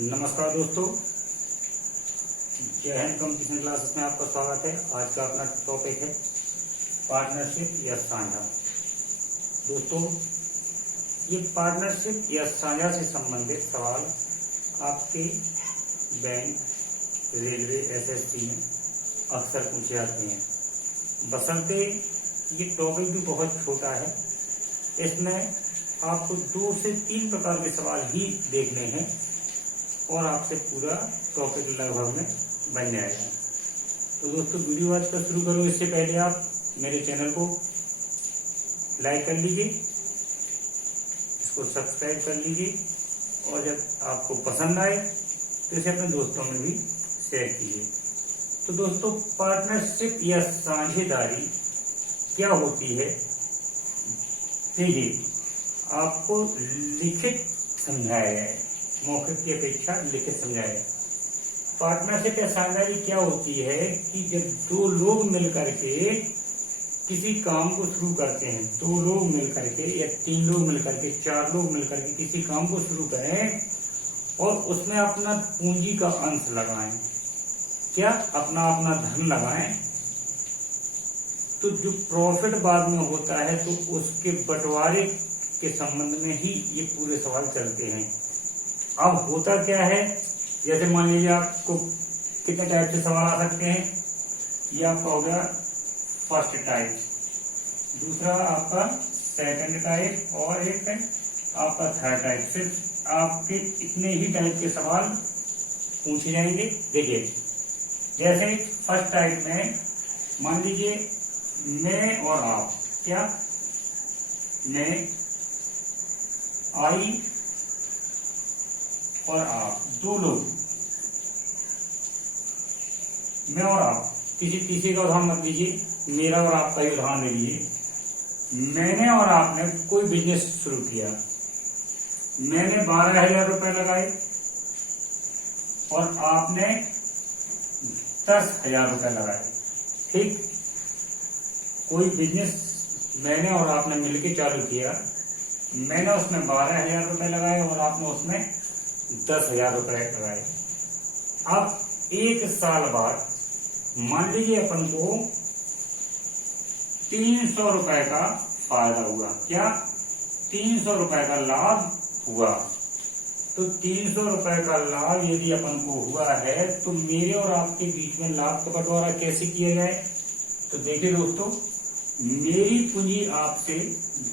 नमस्कार दोस्तों, जय हिंद कंपटीशन क्लासेस में आपका स्वागत है। आज का अपना टॉपिक है पार्टनरशिप या साझा। दोस्तों, ये पार्टनरशिप या साझा से संबंधित सवाल आपके बैंक, रेलवे, एसएससी में अक्सर पूछे जाते हैं। बशर्ते ये टॉपिक भी बहुत छोटा है, इसमें आपको 2 से 3 प्रकार के सवाल ही देखने हैं और आपसे पूरा टॉपिक लगभग में बन जाएगा। तो दोस्तों, वीडियो आज का शुरू करो इससे पहले आप मेरे चैनल को लाइक कर लीजिए, इसको सब्सक्राइब कर लीजिए और जब आपको पसंद आए तो इसे अपने दोस्तों में भी शेयर कीजिए। तो दोस्तों, पार्टनरशिप या साझेदारी क्या होती है, देखिए आपको लिखित समझाया गया है, मौखिक की अपेक्षा लिखित समझाया है। पार्टनरशिप या साझेदारी क्या होती है कि जब 2 लोग मिलकर के किसी काम को शुरू करते हैं, 2 लोग मिलकर के या 3 लोग मिलकर के, 4 लोग मिलकर के किसी काम को शुरू करें और उसमें अपना पूंजी का अंश लगाएं, क्या अपना धन लगाएं, तो जो प्रॉफिट बाद में होता है तो उसके बंटवारे के संबंध में ही ये पूरे सवाल चलते हैं। अब होता क्या है, जैसे मान लीजिए आपको कितने टाइप से सवाल आ सकते हैं। ये आपका हो गया फर्स्ट टाइप, दूसरा आपका सेकंड टाइप और एक आपका थर्ड टाइप। सिर्फ आपके इतने ही टाइप के सवाल पूछे जाएंगे। देखिए, जैसे फर्स्ट टाइप में मान लीजिए मैं और आप, क्या मैं, आई और आप, 2 लोग, मैं और आप, किसी तीसरे का उदाहरण मत लीजिए, मेरा और आपका ही उदाहरण ले लीजिए। मैंने और आपने कोई बिजनेस शुरू किया, मैंने 12,000 रुपए लगाए और आपने 10,000 रुपए लगाए। ठीक, कोई बिजनेस मैंने और आपने मिलकर चालू किया, मैंने उसमें 12,000 रुपए लगाए और आपने उसमें 10,000 रुपए लगाए। अब 1 साल बाद मान लीजिए अपन को 300 रुपए का फायदा हुआ, क्या 300 रुपए का लाभ हुआ। तो 300 रुपए का लाभ यदि अपन को हुआ है तो मेरे और आपके बीच में लाभ का बंटवारा कैसे किया जाए। तो देखिए दोस्तों, मेरी पूंजी आपसे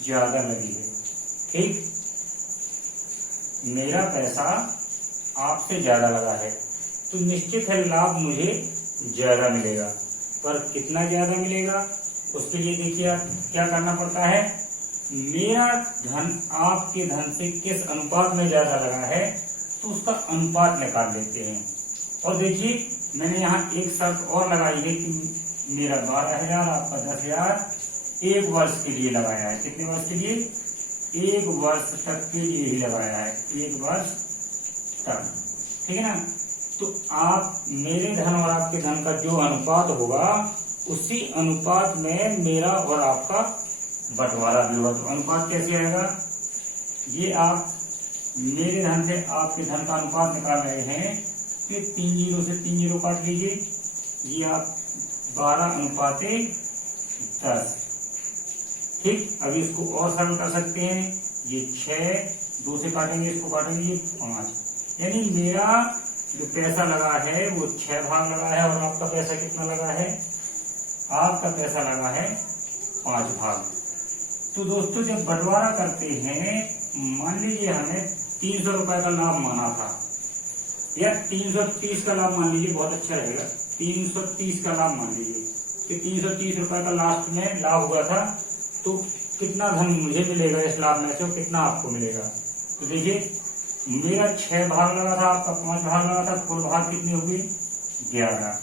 ज्यादा लगी है, ठीक, मेरा पैसा आपसे ज्यादा लगा है तो निश्चित है लाभ मुझे ज्यादा मिलेगा। पर कितना ज्यादा मिलेगा उसके लिए देखिए आप क्या करना पड़ता है। मेरा धन आपके धन से किस अनुपात में ज्यादा लगा है तो उसका अनुपात निकाल लेते हैं। और देखिए, मैंने यहाँ एक शर्त और लगाई है कि मेरा 12,000 आपका 10,000 1 वर्ष के लिए लगाया है। कितने वर्ष के लिए? 1 वर्ष तक के लिए ही लगाया है, 1 वर्ष तक, ठीक है ना। तो आप मेरे धन और आपके धन का जो अनुपात होगा उसी अनुपात में मेरा और आपका बंटवारा भी होगा। तो अनुपात कैसे आएगा, ये आप मेरे धन से आपके धन का अनुपात निकाल रहे हैं, फिर 3 0 से 3 0 काट लीजिए, ये आप 12:10। ठीक, अभी इसको और सरल कर सकते हैं, ये 6, 2 से काटेंगे, इसको काटेंगे, ये 5, यानी मेरा जो पैसा लगा है वो 6 भाग लगा है और आपका पैसा कितना लगा है, आपका पैसा लगा है 5 भाग। तो दोस्तों, जब बंटवारा करते हैं, मान लीजिए हमें 300 रुपए का लाभ माना था, या 330 का लाभ मान लीजिए, बहुत अच्छा रहेगा, 330 का लाभ मान लीजिए कि 330 रुपए का लास्ट में लाभ हुआ था। तो कितना धन मुझे मिलेगा इस लाभ में से और कितना आपको मिलेगा। तो देखिए, मेरा 6 भाग लगा था, आपका 5 भाग लगा था, कुल भाग कितने हुए? 11।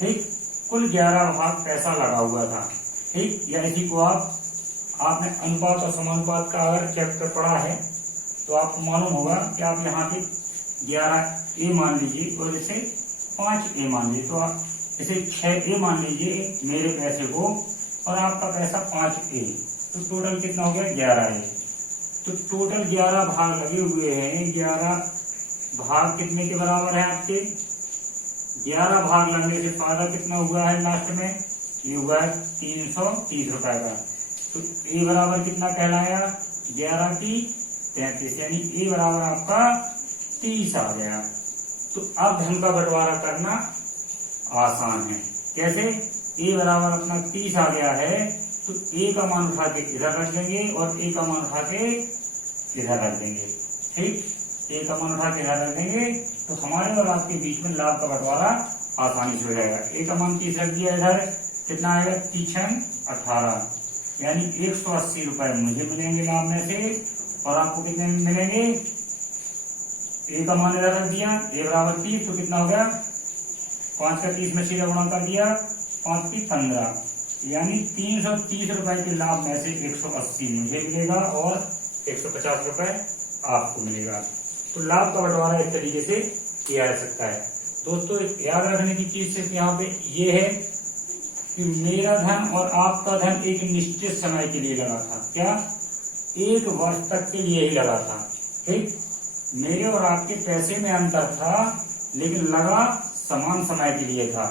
ठीक, कुल 11 भाग पैसा लगा हुआ था। ठीक, या इसी को आपने अनुपात और समानुपात का अगर चैप्टर पढ़ा है तो आपको मालूम होगा कि आप यहाँ पे 11A मान लीजिए और इसे 5A मान लीजिए, तो आप इसे 6A मान लीजिए मेरे पैसे को और आपका पैसा 5A, तो टोटल कितना हो गया? 11A। तो टोटल 11 भाग लगे हुए हैं, 11 भाग कितने के बराबर है आपके 11 भाग लगने से फायदा कितना हुआ है लास्ट में, ये हुआ है 330 रुपए का। तो ए बराबर कितना कहलाया 11 की 33, यानी ए बराबर आपका 30 आ गया। तो अब धन का बंटवारा करना आसान है। कैसे, ए बराबर अपना 30 आ गया है, तो ए का मान उठा के इधर रख देंगे और ए का मान उठा के इधर रख देंगे। ठीक, ए का मान उठा के इधर रख देंगे तो हमारे और आपके बीच में लाभ का बंटवारा आसानी से हो जाएगा। ए का मान 30 रख दिया इधर, कितना आएगा 3 18, यानी 180 रुपए मुझे मिलेंगे लाभ में से, और आपको कितने मिलेंगे, ए का मान इधर रख दिया, ए बराबर 30, तो कितना हो गया 5 का 30 में सीधा गुणा कर दिया, 5 की 15, यानी 330 रुपए के लाभ में से 180 मुझे मिलेगा और 150 रुपए आपको मिलेगा। तो लाभ का बंटवारा इस तरीके से किया जा सकता है। दोस्तों याद रखने की चीज सिर्फ यहाँ पे ये है कि मेरा धन और आपका धन एक निश्चित समय के लिए लगा था। क्या, 1 वर्ष तक के लिए ही लगा था। ठीक, मेरे और आपके पैसे में अंतर था लेकिन लगा समान समय के लिए था।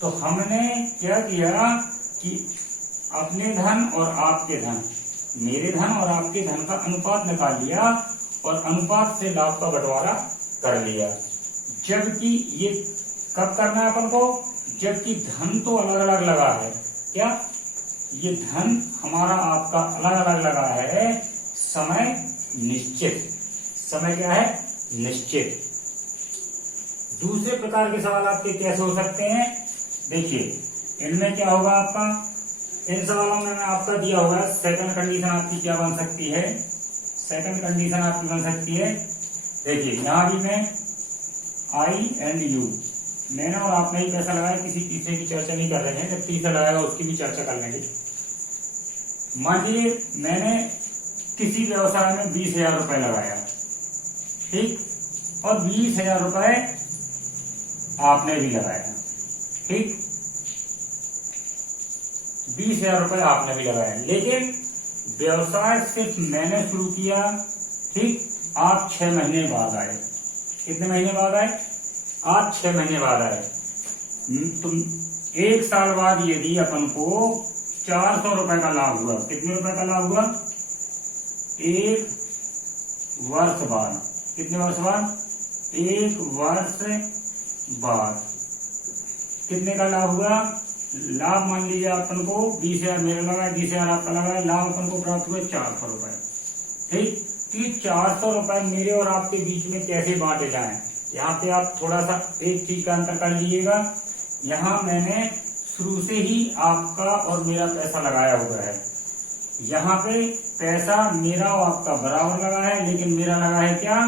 तो हमने क्या किया कि अपने धन और आपके धन, मेरे धन और आपके धन का अनुपात निकाल लिया और अनुपात से लाभ का बंटवारा कर लिया। जबकि ये कब करना है अपन को, जबकि धन तो अलग अलग लगा है। क्या, ये धन हमारा आपका अलग अलग लगा है, समय निश्चित, समय क्या है निश्चित। दूसरे प्रकार के सवाल आपके कैसे हो सकते हैं, देखिए इनमें क्या होगा आपका, इन सवालों में आपका दिया होगा सेकंड कंडीशन आपकी क्या बन सकती है, सेकंड कंडीशन आपकी बन सकती है। देखिए यहां भी मैं आई एंड यू, मैंने और आपने ही पैसा लगाया, किसी तीसरे की चर्चा नहीं कर रहे हैं, जब तीसरा लगाएगा उसकी भी चर्चा कर लेंगे। मान लीजिए मैंने किसी व्यवसाय में 20,000 रुपए लगाया, ठीक, और 20,000 रुपए आपने भी लगाया। ठीक, 20,000 रुपए आपने भी लगाया, लेकिन व्यवसाय सिर्फ मैंने शुरू किया। ठीक, आप 6 महीने बाद आए। कितने महीने बाद आए, आप 6 महीने बाद आए। तुम 1 साल बाद यदि अपन को 400 रुपए का लाभ हुआ, कितने रुपए का लाभ हुआ, 1 वर्ष बाद, कितने वर्ष बाद, 1 वर्ष बाद कितने का लाभ हुआ, लाभ मान लीजिए अपन को 20,000 मेरा लगा, 20,000 आपका लगा, लाभ अपन को प्राप्त हुआ 400 रुपए। ठीक, तो 400 रुपए मेरे और आपके बीच में कैसे बांटे जाएं, यहाँ पे आप थोड़ा सा एक चीज का अंतर कर लीजिएगा। यहाँ मैंने शुरू से ही आपका और मेरा पैसा लगाया हुआ है, यहाँ पे पैसा मेरा और आपका बराबर लगा है, लेकिन मेरा लगा है क्या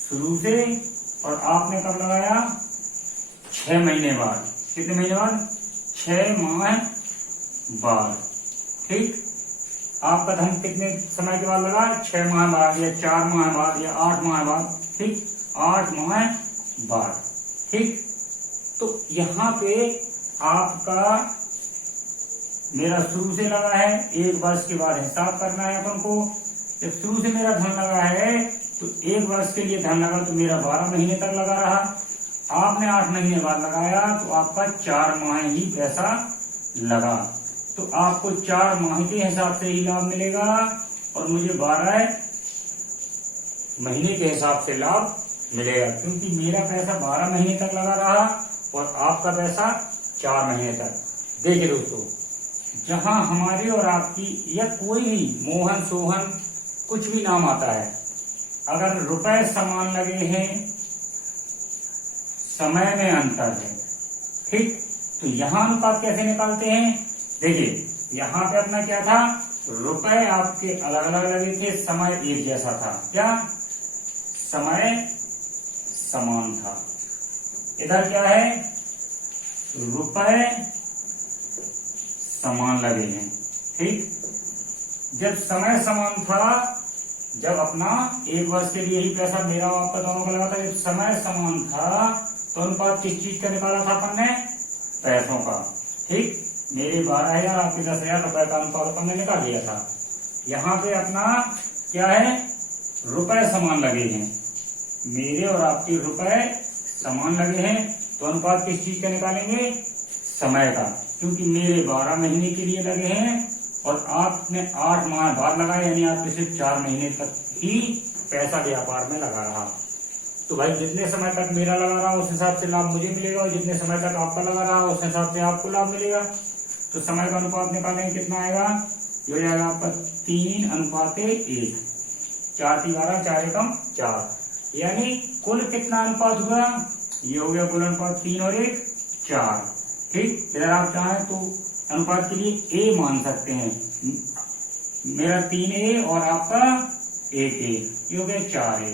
शुरू से, और आपने कब लगाया 6 महीने बाद। कितने महीने बाद, 6 माह बाद। ठीक, आपका धन कितने समय के बाद लगा, 6 माह बाद या 4 माह बाद या 8 माह बाद। ठीक, 8 माह बाद। ठीक, तो यहाँ पे आपका मेरा शुरू से लगा है, 1 वर्ष के बाद हिसाब करना है अपन को। जब शुरू से मेरा धन लगा है तो 1 वर्ष के लिए धन लगा तो मेरा 12 महीने तक लगा रहा। आपने 8 महीने बाद लगाया तो आपका 4 माह ही पैसा लगा, तो आपको 4 माह के हिसाब से ही लाभ मिलेगा और मुझे 12 महीने के हिसाब से लाभ मिलेगा, क्योंकि मेरा पैसा 12 महीने तक लगा रहा और आपका पैसा 4 महीने तक। देखिए दोस्तों, जहां हमारे और आपकी या कोई भी मोहन सोहन कुछ भी नाम आता है, अगर रुपए समान लगे हैं, समय में अंतर है, ठीक, तो यहाँ अनुपात कैसे निकालते हैं। देखिए यहाँ पे अपना क्या था, रुपए आपके अलग अलग लगे थे, समय एक जैसा था। क्या, समय समान था। इधर क्या है, रुपए समान लगे हैं। ठीक, जब समय समान था, जब अपना 1 वर्ष के लिए ही पैसा मेरा आपका दोनों का लगा था, जब समय समान था तो अनुपात किस चीज का निकाला था अपन ने, पैसों का। ठीक, मेरे 12,000 आपके 10,000 रुपए का अनुपात अपन ने निकाल लिया था। यहाँ पे अपना क्या है, रुपए समान लगे हैं। मेरे और आपके रुपए समान लगे हैं, तो अनुपात किस चीज का निकालेंगे? समय का, क्योंकि मेरे 12 महीने के लिए लगे हैं और आपने 8 माह बाद लगाया, यानी आपने सिर्फ 4 महीने तक ही पैसा व्यापार में लगा रहा। तो भाई जितने समय तक मेरा लगा रहा उस हिसाब से लाभ मुझे मिलेगा, और जितने समय तक आपका लगा रहा उस हिसाब से आपको लाभ मिलेगा। तो समय का अनुपात निकालेंगे, कितना आएगा? ये हो जाएगा आपका 3:1। 4 × 12, 4 एकम 4, यानी कुल कितना अनुपात हुआ? ये हो गया कुल अनुपात 3 और 1 4। ठीक, इधर आप चाहें तो अनुपात के लिए ए मान सकते हैं, मेरा 3A और आपका 1A, ये हो गया 4A।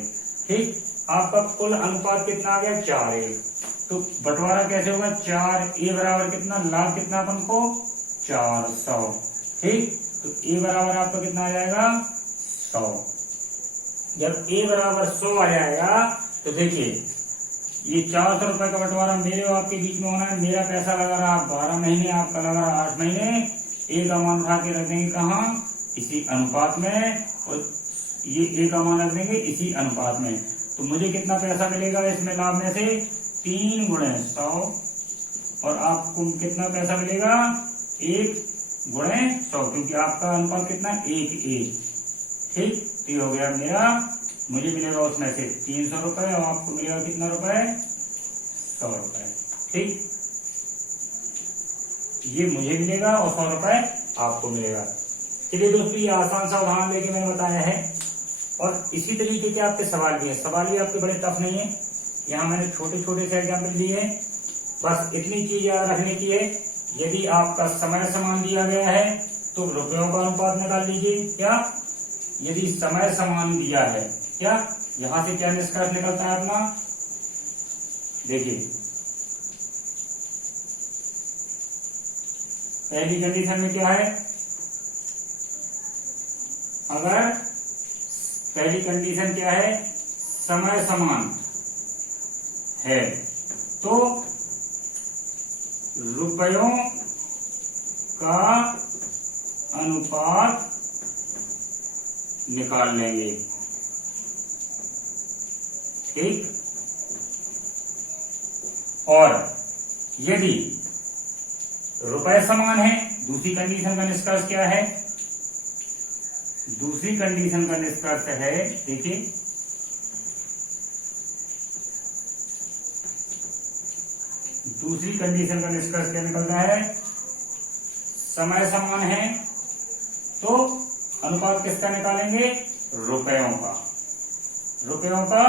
ठीक, आपका कुल अनुपात कितना आ गया? 4A। तो बंटवारा कैसे होगा? 4A बराबर कितना? लाभ कितना अपन को? 400। ठीक, तो A बराबर आपका कितना आ जाएगा? 100। जब A बराबर 100 आ जाएगा तो देखिए ये 400 रुपए का बंटवारा मेरे और आपके बीच में होना है। मेरा पैसा लगा रहा 12 महीने, आपका लगा रहा 8 महीने। A का मान उठा के रख देंगे कहाँ? इसी अनुपात में, और ये A का मान रख देंगे इसी अनुपात में। तो मुझे कितना पैसा मिलेगा इसमें लाभ में से? 3 × 100, और आपको कितना पैसा मिलेगा? 1 × 100, क्योंकि आपका अनुपात कितना? 1A। ठीक, तो ये हो गया मेरा, मुझे मिलेगा उसमें से 300 रुपए, और आपको मिलेगा कितना रुपए? 100 रुपए। ठीक, ये मुझे मिलेगा और 100 रुपए आपको मिलेगा। चलिए दोस्तों, ये आसान सा उदाहरण लेके मैंने बताया है, और इसी तरीके के आपके सवाल भी है। सवाल भी आपके बड़े टफ नहीं है, यहाँ मैंने छोटे छोटे से एग्जाम्पल लिए हैं। बस इतनी चीज याद रखने की है, यदि आपका समय समान दिया गया है तो रुपयों का अनुपात निकाल लीजिए। क्या? यदि समय समान दिया है, क्या यहां से क्या निष्कर्ष निकलता है अपना? देखिए, पहली कंडीशन में क्या है? अगर पहली कंडीशन क्या है? समय समान है तो रुपयों का अनुपात निकाल लेंगे। ठीक, और यदि रुपए समान है, दूसरी कंडीशन का निष्कर्ष क्या है? दूसरी कंडीशन का निष्कर्ष है, देखिए, दूसरी कंडीशन का निष्कर्ष क्या निकलता है? समय समान है तो अनुपात किसका निकालेंगे? रुपयों का। रुपयों का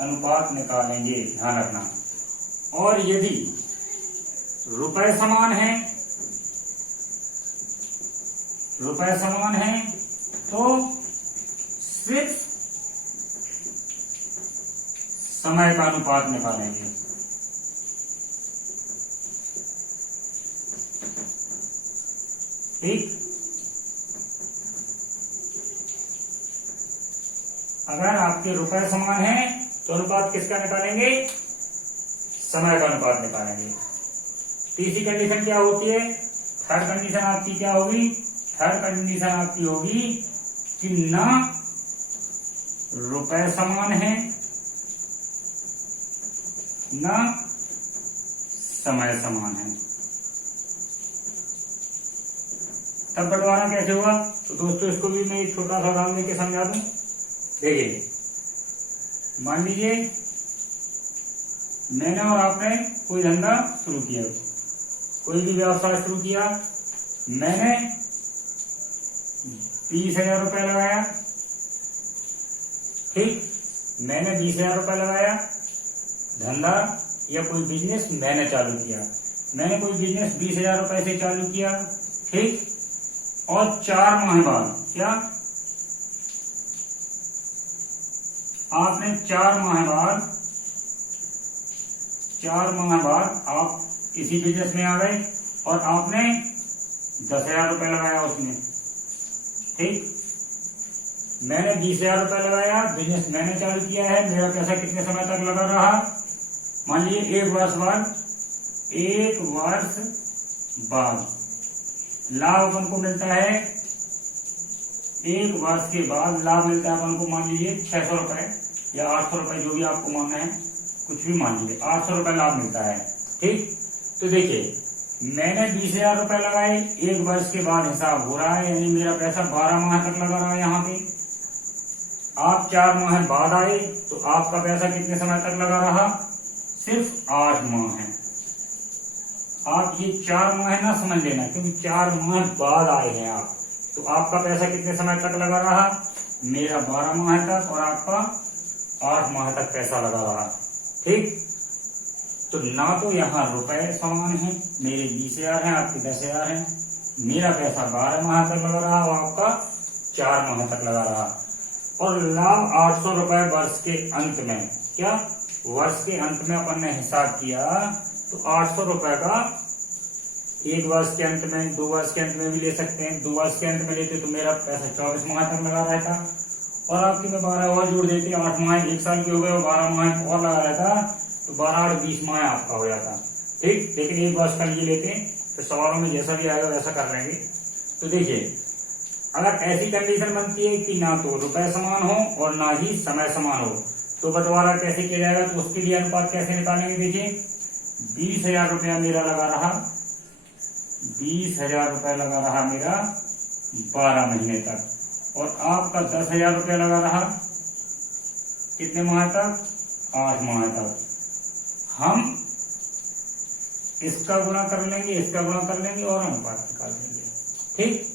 अनुपात निकालेंगे, ध्यान रखना। और यदि रुपए समान है, रुपए समान है तो सिर्फ समय का अनुपात निकालेंगे। ठीक, अगर आपके रुपए समान है तो अनुपात किसका निकालेंगे? समय का अनुपात निकालेंगे। तीसरी कंडीशन क्या होती है? थर्ड कंडीशन आपकी क्या होगी? थर्ड कंडीशन आपकी होगी कि ना रुपए समान है ना समय समान है। तब बंटवारा कैसे हुआ? तो दोस्तों इसको भी मैं एक छोटा सा उदाहरण देके समझा दूं। देखिए, मान लीजिए मैंने और आपने कोई धंधा शुरू किया, कोई भी व्यवसाय शुरू किया। मैंने 20,000 रुपए लगाया। ठीक, मैंने 20,000 रुपए लगाया। धंधा या कोई बिजनेस मैंने चालू किया। मैंने कोई बिजनेस 20,000 रुपए से चालू किया। ठीक, और 4 माह बाद क्या आपने 4 माह बाद आप इसी बिजनेस में आ गए और आपने 10,000 रुपए लगाया उसमें। ठीक, मैंने 20,000 रुपए लगाया, बिजनेस मैंने चालू किया है। मेरा पैसा कितने समय तक लगा रहा? मान लीजिए 1 वर्ष बाद। 1 वर्ष बाद लाभ अपन को मिलता है। 1 वर्ष के बाद लाभ मिलता है अपन को, मान लीजिए 600 रुपए। या 800 रुपए, जो भी आपको मानना है, कुछ भी मान लीजिए, 800 रुपए लाभ मिलता है। ठीक, तो देखिए मैंने 20,000 रुपए लगाए, 1 वर्ष के बाद हिसाब हो रहा है, यानी मेरा पैसा 12 माह तक लगा रहा है यहाँ पे। आप 4 माह बाद आए तो आपका पैसा कितने समय तक लगा रहा? सिर्फ 8 माह है। आप ये 4 माह ना समझ लेना, क्योंकि 4 माह बाद आए हैं आप, तो आपका पैसा कितने समय तक लगा रहा? मेरा 12 माह तक और आपका 8 माह तक पैसा लगा रहा। ठीक, तो ना तो यहाँ रुपए समान है, मेरे 20,000 है, आपके 10,000 है, मेरा पैसा 12 माह तक लगा रहा और आपका 4 माह तक लगा रहा। और लाभ 800 रुपए वर्ष के अंत में, क्या वर्ष के अंत में अपन ने हिसाब किया तो 800 रुपए का 1 वर्ष के अंत में, 2 वर्ष के अंत में भी ले सकते हैं। 2 वर्ष के अंत में लेते तो मेरा पैसा 24 माह तक लगा रहता, और आपके में 12 और जोड़ देते, 8 माह 1 साल के हो गए और 12 माह और लगा रहता, तो 12 और 20 माह आपका हो जाता। ठीक, लेकिन 1 वर्ष का ये लेते तो सवालों में जैसा भी आएगा वैसा कर लेंगे। तो देखिए, अगर ऐसी कंडीशन बनती है कि ना तो रुपए समान हो और ना ही समय समान हो, तो बंटवारा कैसे किया जाएगा? तो उसके लिए अनुपात कैसे निकालेंगे? देखिए 20,000 रुपया मेरा लगा रहा, 20,000 रुपया लगा रहा मेरा 12 महीने तक, और आपका 10,000 रुपया लगा रहा कितने माह तक? 8 माह तक। हम इसका गुणा कर लेंगे, इसका गुणा कर लेंगे और अनुपात निकाल लेंगे। ठीक,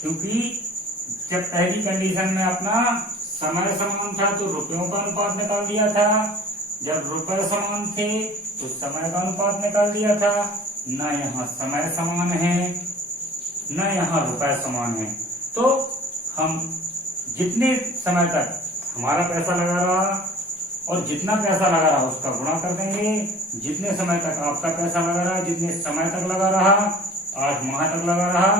क्योंकि जब पहली कंडीशन में अपना समय समान था तो रुपयों का अनुपात निकाल दिया था, जब रुपए समान थे तो समय का अनुपात निकाल दिया था। ना यहाँ समय समान है, ना यहाँ रुपए समान है, तो हम जितने समय तक हमारा पैसा लगा रहा और जितना पैसा लगा रहा उसका गुणा कर देंगे। जितने समय तक आपका पैसा लगा रहा, जितने समय तक लगा रहा, 8 माह तक लगा रहा,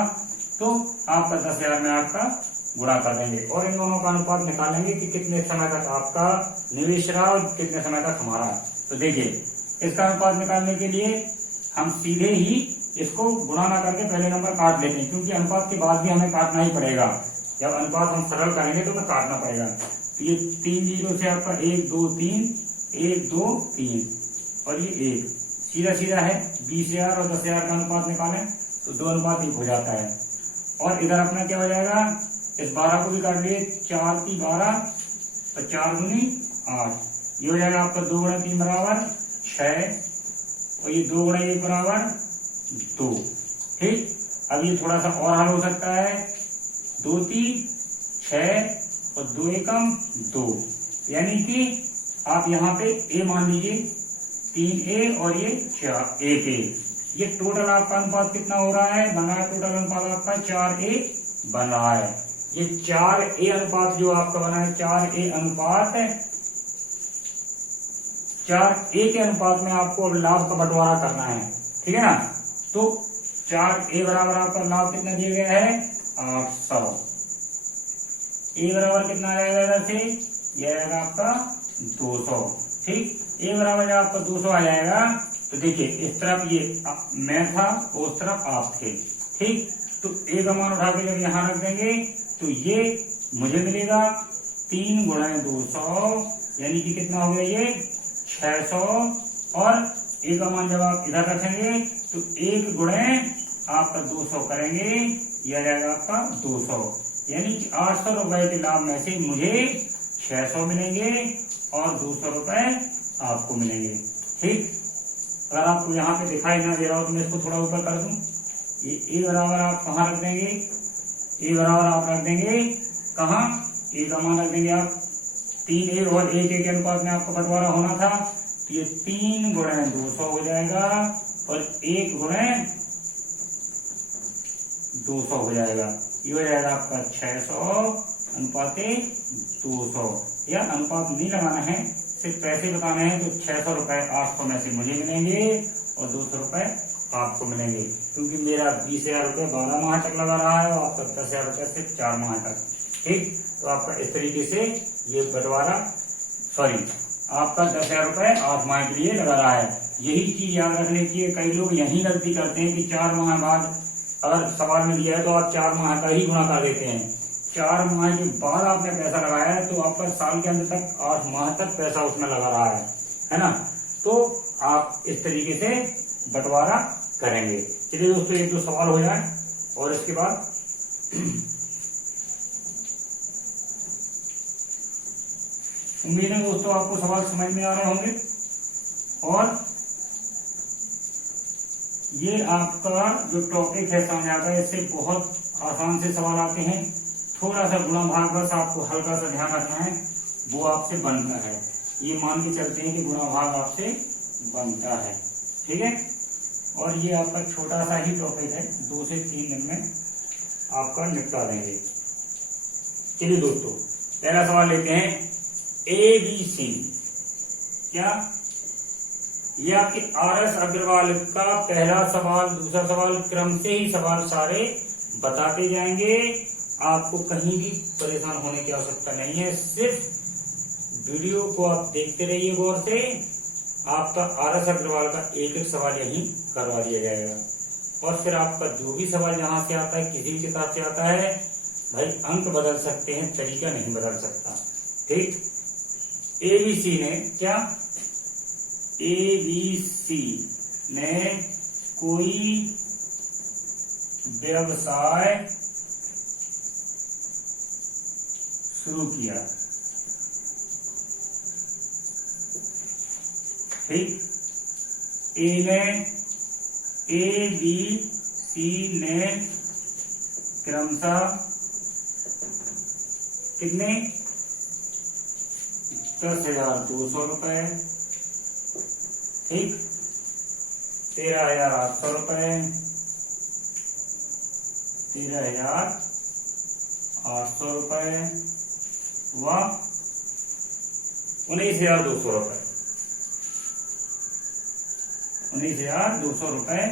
तो आपका 10,000 में आपका गुणा कर देंगे और इन दोनों का अनुपात निकालेंगे कि कितने समय तक आपका निवेश रहा और कितने समय तक हमारा। तो देखिए, इसका अनुपात निकालने के लिए हम सीधे ही इसको गुणा ना करके पहले नंबर काट लेते हैं, क्योंकि अनुपात के बाद भी हमें काटना ही पड़ेगा। जब अनुपात हम सरल करेंगे तो हमें काटना पड़ेगा। तो ये 3 जीरो से आपका 1 2 3, 1 2 3 और ये 1 सीधा सीधा है। 20,000 और 10,000 का अनुपात निकालें तो 2:1 हो जाता है। और इधर अपना क्या हो जाएगा? इस 12 को भी काट लिए, 4 की 12 और 4 दूनी 8, ये हो जाएगा आपका 2 गुणा 3 बराबर 6 और ये 2 गुणा 1 बराबर 2। ठीक, अब ये थोड़ा सा और हल हो सकता है, 2 3 6 और 2 एकम 2, यानी कि आप यहाँ पे a मान लीजिए 3a और ये 1a। ये टोटल आपका अनुपात कितना हो रहा है? बन रहा है टोटल अनुपात आपका 4a बन रहा है। ये 4a अनुपात जो आपका बना है, 4a अनुपात 4a के अनुपात में आपको लाभ का बंटवारा करना है। ठीक है ना? तो 4a बराबर आपका लाभ कितना दिया गया है? 800। a बराबर कितना आ जाएगा इधर से? यह आएगा आपका 200। ठीक, a बराबर जब आपका 200 आ जाएगा तो देखिए इस तरफ ये मैं था और उस तरफ आप थे। ठीक, तो a का मान उठा के जब यहाँ रख देंगे तो ये मुझे मिलेगा 3 गुणा 200, यानी कि कितना हो गया ये 600। और a का मान जब आप इधर रखेंगे तो 1 गुणे आपका 200 करेंगे, यह आ जाएगा आपका 200, यानी कि 800 रुपए के लाभ में से मुझे 600 मिलेंगे और 200 रुपए आपको मिलेंगे। ठीक, अगर आपको यहाँ पे दिखाई ना दे रहा हो तो मैं इसको थोड़ा ऊपर कर दूं। ये a बराबर आप कहाँ रख देंगे? a बराबर आप रख देंगे कहाँ? a का मान रख देंगे आप 3a और 1a के अनुपात में आपका बंटवारा होना था, तो ये 3 गुणे 200 हो जाएगा और 1 गुणे 200 हो जाएगा। ये हो जाएगा आपका 600 अनुपाते 200। या अनुपात नहीं लगाना है, सिर्फ पैसे बताने हैं, तो 600 रुपए 800 में से मुझे मिलेंगे और 200 रुपए आपको मिलेंगे, क्योंकि मेरा 20,000 रुपये 12 माह तक लगा रहा है और आपका 10,000 रुपये सिर्फ 4 माह तक। ठीक, तो आपका इस तरीके से ये बंटवारा आपका 10,000 रुपये 8 माह के लिए लगा रहा है। यही चीज याद रखने की है। कई लोग यही गलती करते हैं कि 4 माह बाद अगर सवाल में दिया है तो आप 4 माह का ही गुणा कर देते हैं। 4 माह के बाद आपने पैसा लगाया है तो आपका साल के अंत तक 8 माह तक पैसा उसमें लगा रहा है ना। तो आप इस तरीके से बंटवारा करेंगे। चलिए दोस्तों, एक दो सवाल हो जाए और इसके बाद उम्मीद है दोस्तों आपको सवाल समझ में आ रहे होंगे। और ये आपका जो टॉपिक है समझ आता है, इससे बहुत आसान से सवाल आते हैं। थोड़ा सा गुणा भाग बस आपको हल्का सा ध्यान रखना है, वो आपसे बनता है। ये मान के चलते हैं कि गुणा भाग आपसे बनता है, ठीक है। और ये आपका छोटा सा ही टॉपिक है, 2 से 3 दिन में आपका निपटा देंगे। चलिए दोस्तों, पहला सवाल लेते हैं ABC। क्या ये आपके RS अग्रवाल का पहला सवाल, दूसरा सवाल, क्रम से ही सवाल सारे बताते जाएंगे। आपको कहीं भी परेशान होने की आवश्यकता नहीं है, सिर्फ वीडियो को आप देखते रहिए गौर से। आपका RS अग्रवाल का एक एक सवाल यहीं करवा दिया जाएगा और फिर आपका जो भी सवाल जहां से आता है, किसी भी किताब से आता है, भाई अंक बदल सकते हैं, तरीका नहीं बदल सकता, ठीक। ABC ने क्या, ABC ने कोई व्यवसाय शुरू किया, ठीक। ABC ने क्रमशः कितने 10,200 रुपए, ठीक, 13,800 रुपए, 13,800 रुपए व 19,200 रुपए, 19,200 रुपए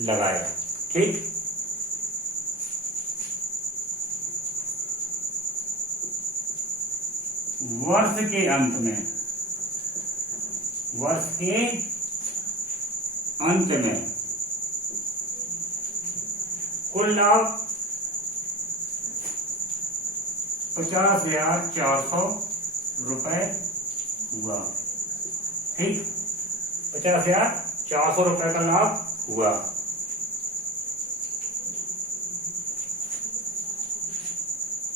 लगाया, ठीक। वर्ष के अंत में कुल लाभ 50,400 रुपए हुआ, ठीक। 50,400 रुपए का लाभ हुआ।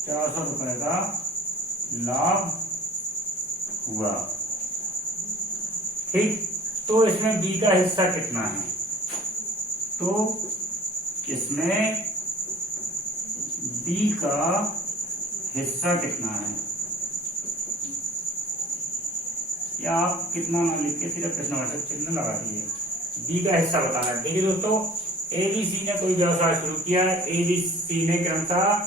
400 रुपए का लाभ हुआ, ठीक। तो इसमें B का हिस्सा कितना है, तो इसमें B का हिस्सा कितना है, या आप कितना ना लिख के सिर्फ प्रश्नवाचक चिन्ह लगा दीजिए। B का हिस्सा बताना है। देखिए दोस्तों, ABC ने कोई व्यवसाय शुरू किया, ABC ने क्रमशः,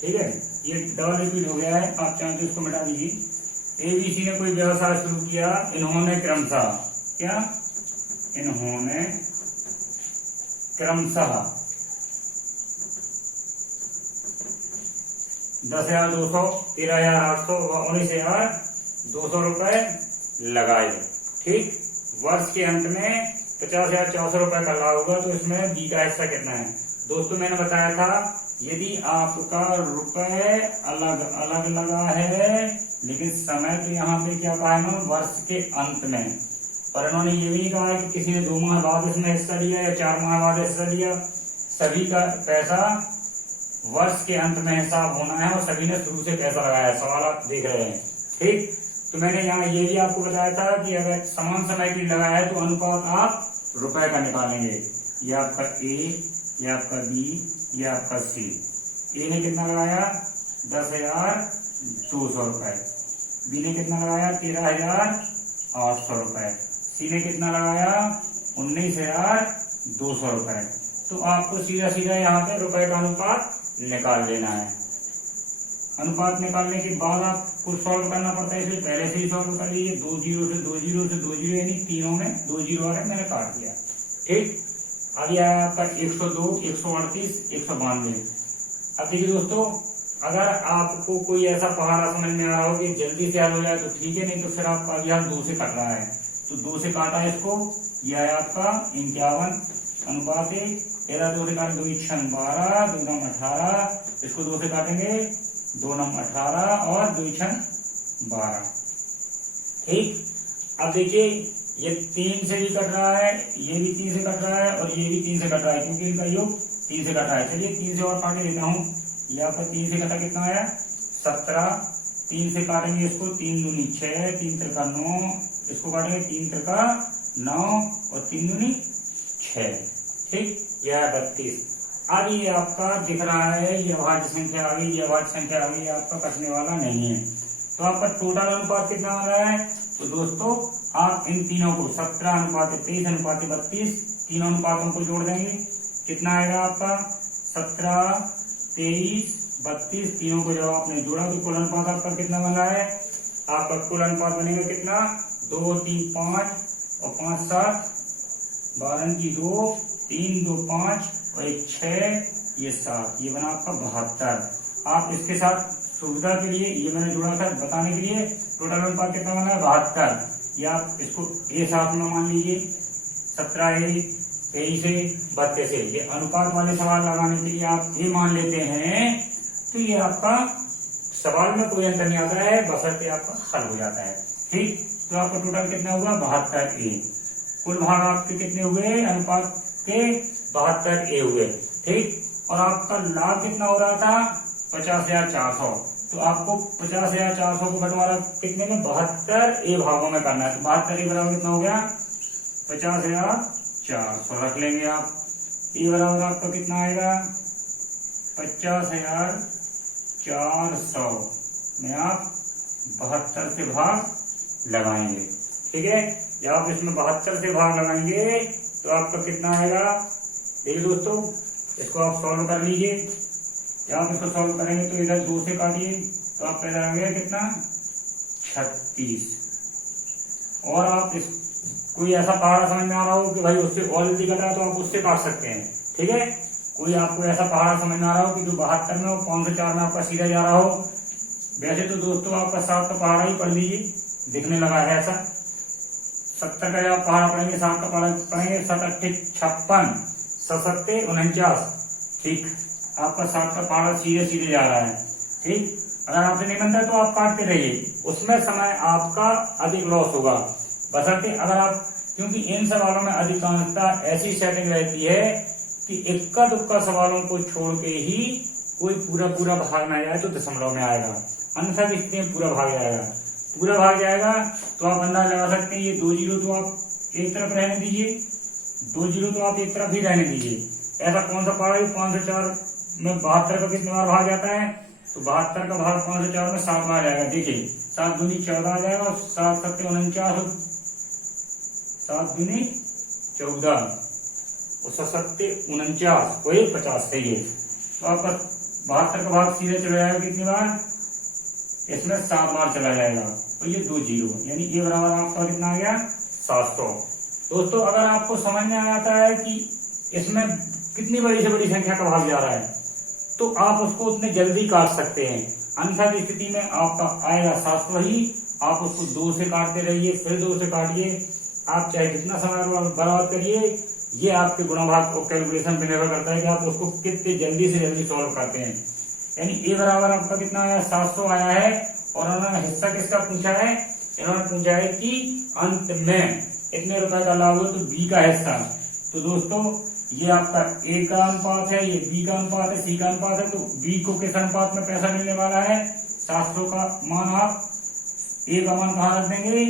ठीक है, ये डबल रिपीट हो गया है, आप चाहें तो इसको मिटा दीजिए। ABC ने कोई व्यवसाय शुरू किया, इन्होंने क्रमशः क्या, इन्होंने क्रमशः 10,200, 13,800 व 19,200 रुपए लगाए, ठीक। वर्ष के अंत में 50,400 रुपए का लाभ होगा, तो इसमें B का हिस्सा कितना है। दोस्तों मैंने बताया था, यदि आपका रुपए अलग अलग लगा है, लेकिन समय तो यहाँ पे क्या कहा है ना, वर्ष के अंत में। पर इन्होंने ये भी कहा है कि किसी ने 2 माह बाद इसमें हिस्सा लिया या 4 माह बाद हिस्सा लिया, सभी का पैसा वर्ष के अंत में हिसाब होना है और सभी ने शुरू से पैसा लगाया है। सवाल आप देख रहे हैं, ठीक। तो मैंने यहाँ ये भी आपको बताया था कि अगर समान समय की लगाया है तो अनुपात आप रुपए का निकालेंगे। ये आपका A, ये आपका B, ये आपका C। A ने कितना लगाया 10,200 रुपए, B ने कितना लगाया 13,800 रुपए, C ने कितना लगाया 19,200 रुपए। तो आपको सीधा सीधा यहाँ पे रुपए का अनुपात निकाल लेना है। अनुपात निकालने के बाद आपको सॉल्व करना पड़ता है, इसलिए पहले से ही सॉल्व कर लीजिए। 2 जीरो से 2 जीरो से 2 जीरो, यानी तीनों में 2 जीरो आ रहे, मैंने काट दिया, ठीक। अब यह आया आपका 102, 138, 192। अब देखिए दोस्तों, अगर आपको कोई ऐसा पहाड़ा समझ में आ रहा हो कि जल्दी से हल हो जाए तो ठीक है, नहीं तो फिर आपका अभी हाल 2 से कट रहा है, तो 2 से काटा है इसको। यह है आपका 51 अनुपात 1 इधर 2 से काटेंगे, 2 छन 12, 2 नम 18, इसको 2 से काटेंगे, 2 नम 18 और 2 छन 12। ठीक, अब देखिए ये 3 से भी कट रहा है, ये भी 3 से कट रहा है और ये भी 3 से कट रहा है, क्योंकि इनका योग 3 से कट रहा है। चलिए 3 से और काट लेता हूँ। यहाँ पर 3 से कटा कितना आया, 17। 3 से काटेंगे इसको, 3 दूनी 6, 3 त्रिका 9, इसको काटेंगे 3 त्रिका 9 और 3 दूनी 6। ठीक, यह 32। अब ये आपका दिख रहा है, ये अभाज्य संख्या आ गई, ये अभाज्य संख्या आ गई, आपका कटने वाला नहीं है। तो आपका टोटल अनुपात कितना आ रहा है? तो दोस्तों आप इन तीनों को 17 अनुपात 23 अनुपात 32 तीनों अनुपातों को जोड़ देंगे, कितना आएगा आपका 17, 23, 32 तीनों को जब आपने जोड़ा तो कुल अनुपात आपका कितना बन रहा है? आपका कुल अनुपात बनेगा कितना? 2, 3, 5 और 5, 7, 12 की 2, 3, 2, 5 और 1, 6, ये 7, ये बना आपका 72। आप इसके साथ सुविधा के लिए ये मैंने जोड़ा था बताने के लिए, टोटल अनुपात कितना बना है? 72। या आप इसको ए साथ में मान लीजिए, 17 ए, 23 ए, 32 ए। ये अनुपात वाले सवाल लगाने के लिए आप ए मान लेते हैं तो ये आपका सवाल में कोई अंतर नहीं आता है, बशर्ते आपका हल हो जाता है। ठीक, तो आपका टोटल कितना हुआ? 72 ए। कुल भाग आपके कितने हुए अनुपात के? 72 ए हुए। ठीक, और आपका लाभ कितना हो रहा था? 50,400। तो आपको 50,400 को बंटवारा कितने में? 72 ए भागों में करना है। तो 72 ए बराबर कितना हो गया? 50,400 रख लेंगे आप। ए बराबर आपका कितना आएगा? 50,400 में आप 72 से भाग लगाएंगे। ठीक है, जब आप इसमें 72 से भाग लगाएंगे तो आपका कितना आएगा? देखिए दोस्तों, इसको आप सॉल्व कर लीजिए। जब आप इसको सॉल्व करेंगे तो इधर 2 से काटिए तो आपका इधर आ गया कितना? 36। और आप इस कोई ऐसा पहाड़ा समझ में आ रहा हो कि भाई उससे और जल्दी कट रहा है तो आप उससे काट सकते हैं। ठीक है, कोई आपको ऐसा पहाड़ा समझ में आ रहा हो कि जो 72 में हो, 504 में आपका सीधा जा रहा हो। वैसे तो दोस्तों आपका 7 का पहाड़ा ही पढ़ लीजिए, दिखने लगा है ऐसा। 70 का आप पहाड़ा पढ़ेंगे, 7 का पहाड़ा पढ़ेंगे, 7 8 56, 7 49। ठीक, आपका 7 का पहाड़ा सीधे सीधे जा रहा है। ठीक, अगर आपसे नहीं बनता तो आप काटते रहिए, उसमें समय आपका अधिक लॉस होगा। बशर्ते अगर आप, क्योंकि इन सवालों में अधिकांशता ऐसी सेटिंग रहती है कि इक्का दुक्का सवालों को छोड़ के ही कोई पूरा पूरा भाग ना जाए तो दशमलव में आएगा, अन्यथा की स्थिति में पूरा भाग जाएगा। पूरा भाग जाएगा तो आप अंदाजा लगा सकते हैं। ये 2 जीरो तो आप एक तरफ रहने दीजिए, 2 जीरो तो आप एक तरफ ही रहने दीजिए। ऐसा कौन सा पहाड़ा? 504 में 72 का कितने बार भाग जाता है? तो 72 का भाग 504 में 7 बार आ जाएगा। देखिए 7 दूनी 14 आ जाएगा, 7 7 49, 7 दूनी 14 और 7 49 वही 50 सही है। तो आपका 72 का भाग सीधे चला जाएगा कितनी बार? इसमें 7 बार चला जाएगा। तो ये 2 जीरो, यानी ये बराबर आपका कितना आ गया? 700। दोस्तों अगर आपको समझ में आ जाता है कि इसमें कितनी बड़ी से बड़ी संख्या का भाग जा रहा है तो आप उसको उतने जल्दी काट सकते हैं। अन्यथा की स्थिति में आपका आएगा 700 ही। आप उसको 2 से काटते रहिए, फिर 2 से काटिए, आप चाहे कितना समय बर्बाद करिए, ये आपके गुणा भाग और कैलकुलेशन पे निर्भर करता है कि आप उसको कितने जल्दी से जल्दी सॉल्व करते हैं। यानी ए बराबर आपका कितना आया? 700 आया है। और उन्होंने हिस्सा किसका पूछा है? इन्होंने पूछा है कि अंत में इतने रुपए का लाभ हो तो बी का हिस्सा। तो दोस्तों ये आपका ए का अनुपात है, ये बी का अनुपात है, सी का अनुपात है। तो बी को किस अनुपात में पैसा मिलने वाला है? 700 का मान आप ए का मान कहाँ रख देंगे?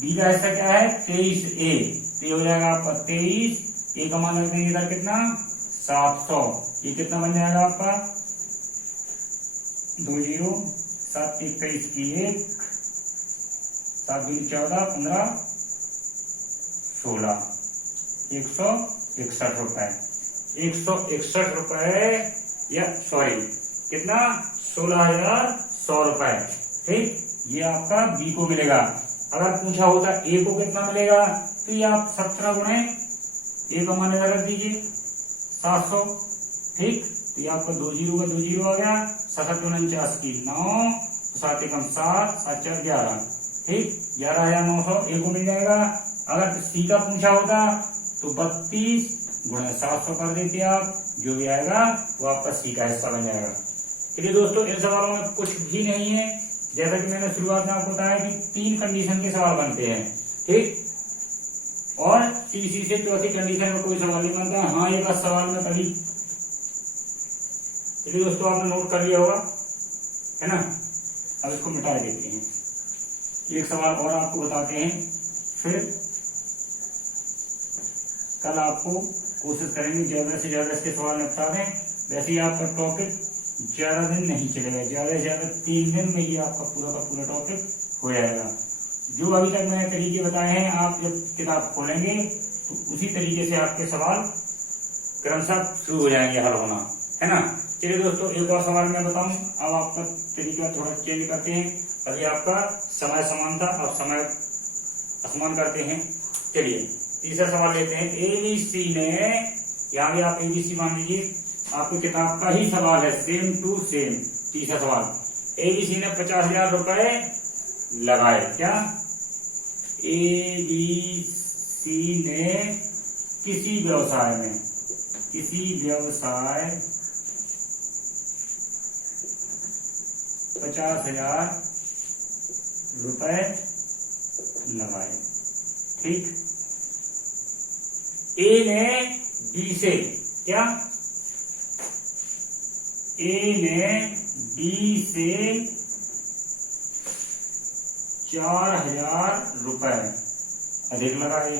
बी का हिस्सा क्या है? 23 ए। तो ये हो जाएगा आपका 23, ए का मान रख देंगे इधर कितना? 700। ये कितना बन जाएगा आपका? 2 जीरो, 7 21 की 1, 7 2 14, 15 16, 161 रुपए। 161 रुपए, या सॉरी कितना? 16,100 रुपए। ठीक, ये आपका बी को मिलेगा। अगर पूछा होता ए को कितना मिलेगा तो ये आप 17 गुणे ए का मान रख दीजिए 700। ठीक, तो ये आपका 2 जीरो का 2 जीरो आ गया, 7 49 की 9, 7 एकम 7, 7 4 11। ठीक, 11,900 ए को मिल जाएगा। अगर सी का पूछा होता तो 32 गुणा 700 कर देते आप, जो भी आएगा वो आपका सी का हिस्सा बन जाएगा। चलिए दोस्तों, इन सवालों में कुछ भी नहीं है, जैसा कि मैंने शुरुआत में आपको बताया कि 3 कंडीशन के सवाल बनते हैं, ठीक, और तीसरी से चौथी कंडीशन में कोई सवाल नहीं बनता। हाँ, एक सवाल में कभी, चलिए दोस्तों आपने नोट कर लिया होगा, है ना। अब इसको मिटा देते हैं, एक सवाल और आपको बताते हैं, फिर कल आपको कोशिश करेंगे ज्यादा से ज्यादा इसके सवाल निपटा दें। वैसे ही आपका टॉपिक ज्यादा दिन नहीं चलेगा, ज्यादा से ज्यादा 3 दिन में ही आपका पूरा का पूरा टॉपिक हो जाएगा। जो अभी तक मैंने तरीके बताए हैं, आप जब किताब खोलेंगे तो उसी तरीके से आपके सवाल क्रमशः शुरू हो जाएंगे हल होना, है ना। चलिए दोस्तों, एक और सवाल मैं बताऊं, अब आपका तरीका थोड़ा चेंज करते हैं। अभी आपका समय समान था, अब समय असमान करते हैं। चलिए तीसरा सवाल लेते हैं। एबीसी ने, यहाँ भी आप एबीसी मान लीजिए, आपकी किताब का ही सवाल है, सेम टू सेम। तीसरा सवाल, एबीसी ने 50,000 रुपए लगाए। क्या? एबीसी ने किसी व्यवसाय में 50,000 रुपए लगाए, ठीक। ए ने बी से, क्या? ए ने बी से 4,000 रुपए अधिक लगाए,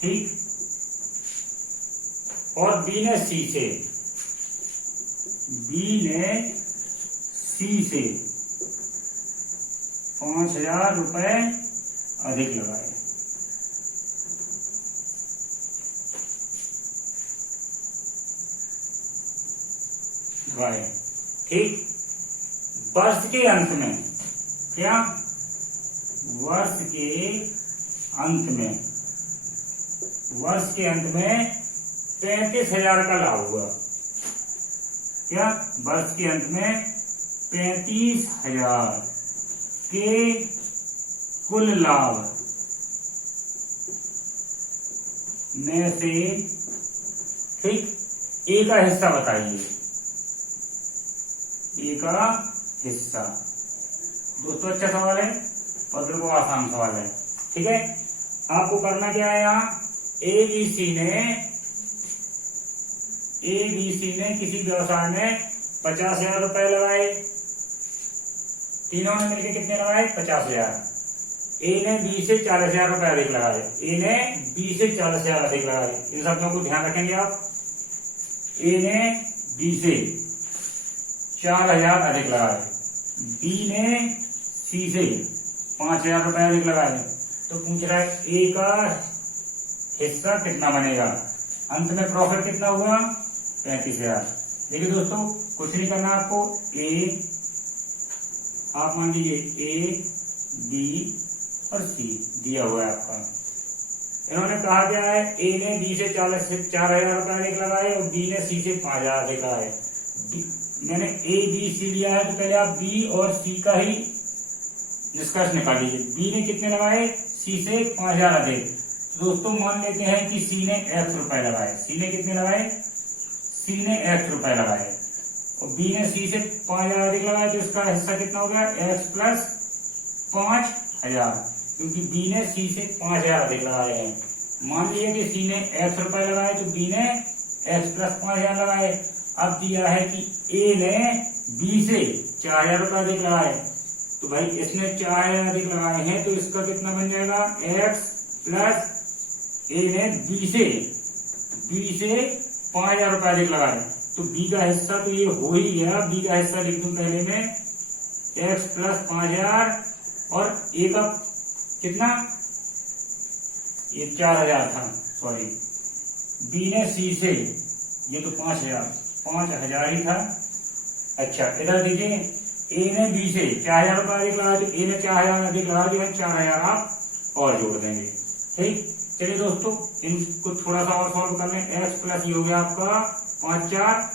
ठीक। और बी ने सी से 5,000 रुपए अधिक लगाए। ठीक। वर्ष के अंत में, क्या? वर्ष के अंत में 35,000 का लाभ हुआ। क्या? वर्ष के अंत में 35,000 के कुल लाभ में से, ठीक, ए का हिस्सा बताइए। ए का हिस्सा। दोस्तों अच्छा सवाल है और बिल्कुल आसान सवाल है, ठीक है। आपको करना क्या है, यहाँ एबीसी ने किसी व्यवसाय में 50,000 रुपए लगाए। तीनों ने मिलकर कितने लगाए? 50,000। ए ने बी से 40,000 रुपए अधिक लगाए। इन शब्दों को ध्यान रखेंगे आप। ए ने बी से 4,000 अधिक लगाए, बी ने सी से 5,000 रुपए अधिक लगाए। तो पूछ रहा है ए का हिस्सा कितना बनेगा। अंत में प्रॉफिट कितना हुआ? 35,000। देखिए दोस्तों, कुछ नहीं करना आपको। ए आप मान लीजिए ए, बी और सी दिया हुआ है आपका। इन्होंने कहा क्या है, ए ने बी से 4,000 रुपए अधिक लगाए और बी ने सी से 5,000 अधिक लगाए। मैंने ए बी सी लिया है, तो पहले आप बी और सी का ही निष्कर्ष निकाल लीजिए। बी ने कितने लगाए? सी से 5,000 अधिक। दोस्तों मान लेते हैं कि सी ने x रुपए लगाए। सी ने कितने लगाए? सी ने x रुपए लगाए और बी ने सी से 5,000 अधिक लगाए, तो इसका हिस्सा कितना हो गया? x प्लस 5,000, क्योंकि बी ने सी से 5,000 अधिक लगाए हैं। मान लिया कि सी ने x रुपए लगाए तो बी ने x प्लस 5,000 लगाए। अब दिया है कि ए ने बी से 4,000 रुपए अधिक लगाए, तो भाई इसने 4,000 अधिक लगाए हैं, तो इसका कितना बन जाएगा? x प्लस ए ने बी से 5,000 रुपए अधिक लगाए, तो बी का हिस्सा तो ये हो ही गया। बी का हिस्सा लिख दूं पहले में, x प्लस 5,000 और ए का कितना? ये 4,000 था, सॉरी। बी ने सी से, ये तो 5,000 ही था। अच्छा इधर देखिए, ए ने बी से 4,000 रुपए अधिक लगा, तो ए ने 4,000 अधिक लगा दिया, 4,000 आप और जोड़ देंगे, ठीक। चलिए दोस्तों, इनको थोड़ा सा और सॉल्व कर लें। x प्लस ये हो गया आपका 5,4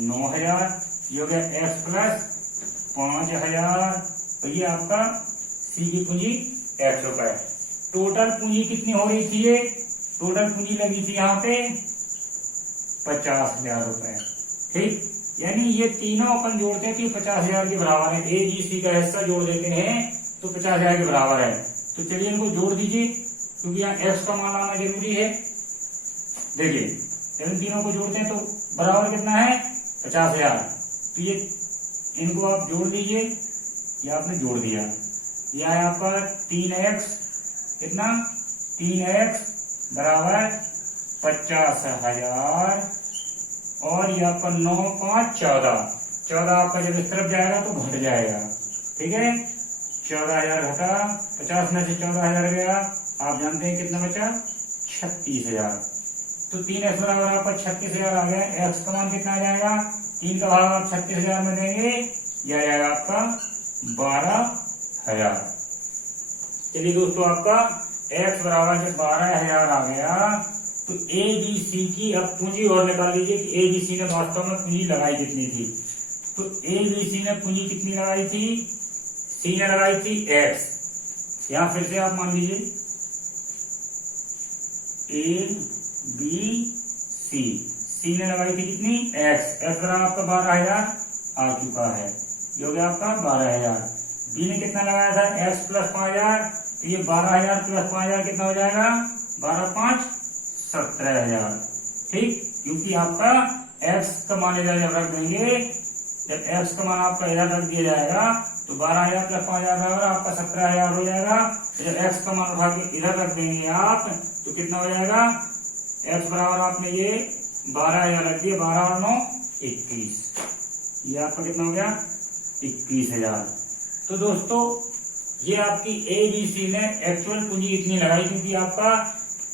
9,000, ये हो गया x प्लस 5,000 और ये आपका सी की पूंजी x रुपए। टोटल पूंजी कितनी हो रही थी? ये टोटल पूंजी लगी थी यहाँ पे 50,000 रुपए। ठीक, यानी ये तीनों अपन जोड़ते हैं तो 50,000 के बराबर है। ए बी सी का हिस्सा जोड़ देते हैं तो 50,000 के बराबर है। तो चलिए इनको जोड़ दीजिए, क्योंकि यहाँ एक्स का मान आना जरूरी है। देखिए इन तीनों को जोड़ते हैं तो बराबर कितना है? 50,000। तो ये इनको आप जोड़ दीजिए, ये आपने जोड़ दिया। यह है आपका 3x, कितना? 3x बराबर 50,000 और ये आपका 9 5 14। 14 आपका जब इस तरफ जाएगा तो घट जाएगा। ठीक है, 14,000 घटा, 50 में से 14,000 गया, आप जानते हैं कितना बचा? 36,000। तो 3x बराबर आपका 36,000 आ गया। x का मान कितना आ जाएगा? 3 का भाग आप 36,000 में देंगे, यह आ जाएगा आपका 12,000। चलिए दोस्तों, आपका x बराबर जब 12,000 आ गया तो ए बी सी की अब पूंजी और निकाल लीजिए कि ए बी सी ने वास्तव में पूंजी लगाई कितनी थी। तो ए बी सी ने पूंजी कितनी लगाई थी? सी ने लगाई थी x। यहां फिर से आप मान लीजिए ए बी सी, सी ने लगाई थी कितनी? x। x बराबर आपका 12,000 आ चुका है, ये हो गया आपका 12,000। बी ने कितना लगाया था? x plus 5,000। तो ये 12,000 प्लस 5,000 कितना हो जाएगा? 12 5 17,000। ठीक, क्योंकि आपका x का मान इधर जब रख देंगे, जब x का मान आपका इधर रख दिया जाएगा तो 12,000 प्लस 5,000 बराबर आपका 17,000 हो जाएगा। जब x का मान उठा के इधर रख देंगे आप तो कितना हो जाएगा? x बराबर आपने ये 12,000 रख दिए, 12 और 9 21। ये आपका कितना हो गया? 21,000। तो दोस्तों ये आपकी ए बी सी ने एक्चुअल पूंजी इतनी लगाई, क्योंकि आपका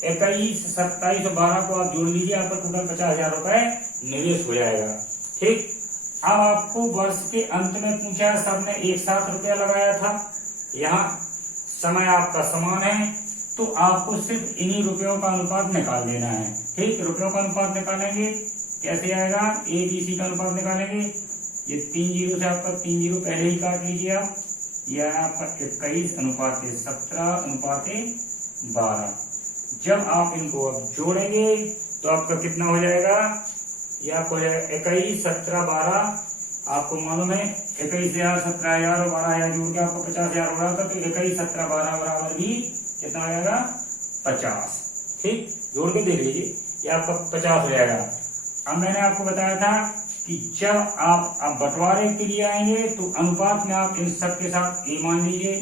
21, 27 और 12 को आप जोड़ लीजिए, आपका टोटल 50,000 रुपए निवेश हो जाएगा। ठीक, अब आपको वर्ष के अंत में पूछा है, सबने एक साथ रुपया लगाया था, यहाँ समय आपका समान है, तो आपको सिर्फ इन्हीं रुपयों का अनुपात निकाल देना है। ठीक, रुपयों का अनुपात निकालेंगे, कैसे आएगा? ए बी सी का अनुपात निकालेंगे, ये 3 जीरो से आपका 3 जीरो पहले ही काट लीजिए आप, यह आपका 21 अनुपात 17 अनुपात 12। जब आप इनको अब जोड़ेंगे तो आपका कितना हो जाएगा? ये आपको हो जाएगा 21 17 12। आपको मालूम है 21,000 17,000 और 12,000 जोड़ के आपको 50,000 हो रहा था, तो 21 17 12 बराबर भी कितना हो जाएगा? 50। ठीक, जोड़ के देख लीजिए, ये आपका 50 हो जाएगा। अब मैंने आपको बताया था कि जब आप अब बंटवारे के लिए आएंगे तो अनुपात में आप इन सब के साथ ए मान लीजिए,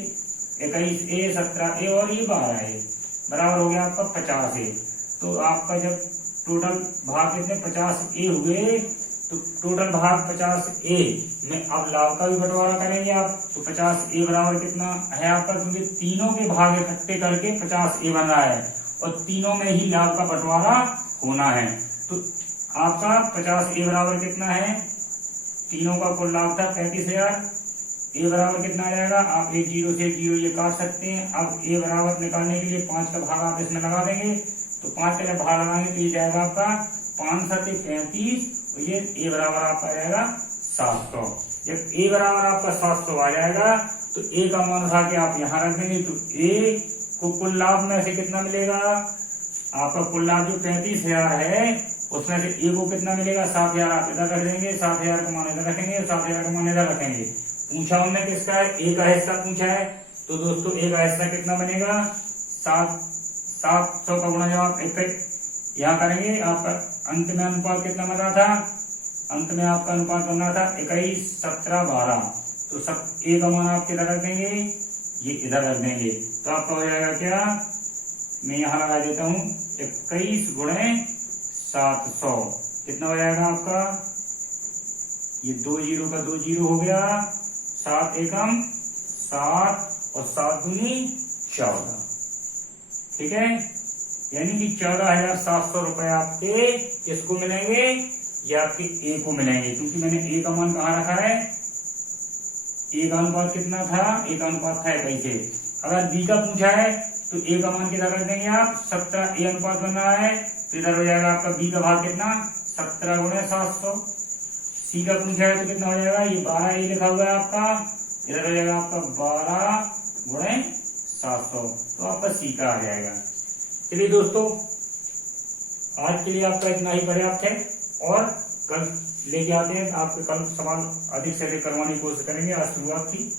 21 ए 17 ए और ये 12 ए बराबर हो गया आपका 50 ए। तो आपका जब टोटल भाग कितने 50 ए हुए, तो टोटल भाग 50 ए में अब लाभ का भी बंटवारा करेंगे आप, तो 50 ए बराबर कितना है आपका? क्योंकि तीनों के भाग इकट्ठे करके 50 ए बन रहा है और तीनों में ही लाभ का बंटवारा होना है। तो आपका 50 ए बराबर कितना है? तीनों का कुल लाभ था 35,000। ए बराबर कितना आ जाएगा? आप एक जीरो से एक जीरो ये काट सकते हैं। अब ए बराबर निकालने के लिए 5 का भाग आप इसमें लगा देंगे, तो 5 का जब भाग लगाएंगे तो ये जाएगा आपका 5 7 35, और ये ए बराबर आपका आ जाएगा 700। जब ए बराबर आपका 700 आ जाएगा तो ए का मान उठा के आप यहाँ रख देंगे, तो ए को कुल लाभ में से कितना मिलेगा? आपका कुल लाभ जो 35,000 है उसमें से ए को कितना मिलेगा? 7,000 आप इधर रख देंगे, 7,000 का मान इधर रखेंगे, 7,000 का मान इधर रखेंगे। पूछा हमने किसका है? ए का हिस्सा पूछा है, तो दोस्तों ए का हिस्सा कितना बनेगा? 700 का गुणा जब आप यहाँ करेंगे, आपका अंत में अनुपात कितना बना था? अंत में आपका अनुपात बना था 21 17 12। तो सब ए का मान आप किधर रख देंगे? ये इधर रख देंगे, तो आपका हो जाएगा क्या? मैं यहाँ लगा देता हूँ 21 गुणे 700 कितना हो जाएगा आपका? ये 2 जीरो का 2 जीरो हो गया, 7 एकम 7 और 7 दूनी 14। ठीक है, यानी कि 14,700 रुपए आपके किसको मिलेंगे? ये आपके ए को मिलेंगे, क्योंकि मैंने ए का मान कहाँ रखा है? ए का अनुपात कितना था? ए का अनुपात था 21 से। अगर बी का पूछा है तो ए का मान किधर रख देंगे आप? 17 ए अनुपात बन रहा है, तो इधर हो जाएगा आपका बी का भाग कितना? 17 गुणे 700। सी का पूछा है तो कितना हो जाएगा? ये 12 ए लिखा हुआ है आपका, इधर हो जाएगा आपका 12 गुणे 700, तो आपका सी का आ जाएगा। चलिए दोस्तों, आज के लिए आपका इतना ही पर्याप्त है, और कल लेके आते हैं आपके, कल सवाल अधिक से अधिक करवाने की कोशिश करेंगे। आज शुरुआत थी,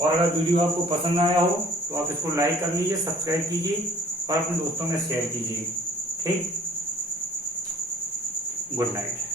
और अगर वीडियो आपको पसंद आया हो तो आप इसको लाइक कर लीजिए, सब्सक्राइब कीजिए और अपने दोस्तों में शेयर कीजिए। ठीक, गुड नाइट।